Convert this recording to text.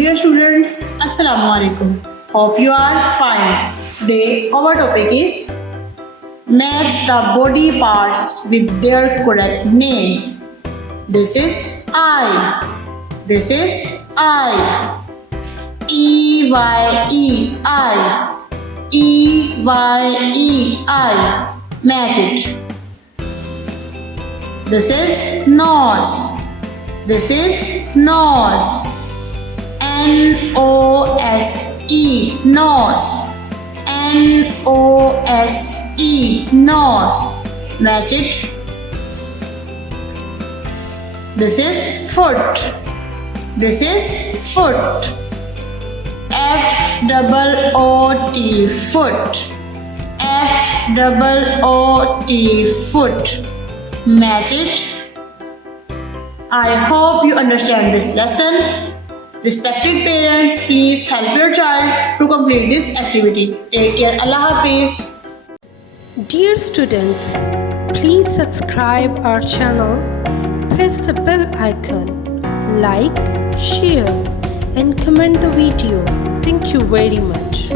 Dear students, Assalamu alaikum. Hope you are fine. Today our topic is match the body parts with their correct names. This is eye. This is eye. E-Y-E, eye. E-Y-E, eye. Match it. This is nose. This is nose. N-O-S-E, nose. N-O-S-E, nose. Match it. This is foot. This is foot. F-O-O-T, foot. F-O-O-T, foot. Match it. I hope you understand this lesson. Respected parents, please help your child to complete this activity. Take care. Allah Hafiz. Dear students, please subscribe our channel, press the bell icon, like, share and comment the video. Thank you very much.